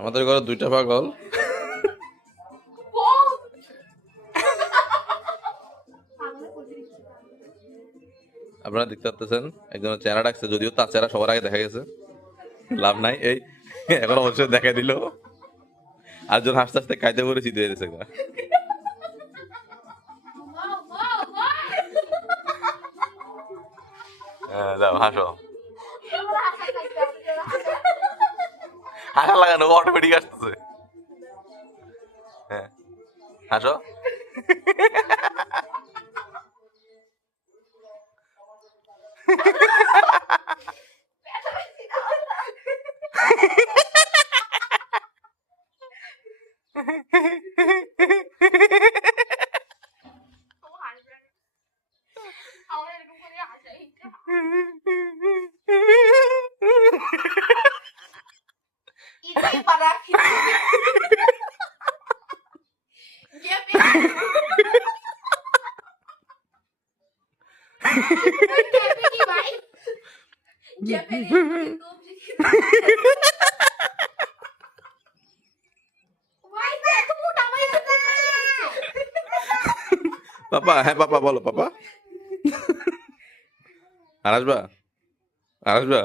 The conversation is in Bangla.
আমাদের ঘরে দুইটা পাগল। আপনারা দেখতে পাচ্ছেন একজনের চেহারা ডাকছে, যদিও তার চেহারা সবার আগে দেখা গেছে, লাভ নাই। এই এখন অবশ্যই দেখা দিল, আরেকজন হাসতে হাসতে কাইতে পরে চিতে গেছে। যাও হাসো, হাসা লাগানো অটোমেটিক আসতেছে। হ্যাঁ হাসো। পাপা, হ্যাঁ পাপা বলো পাপা। আর আসবা, আর আসবা।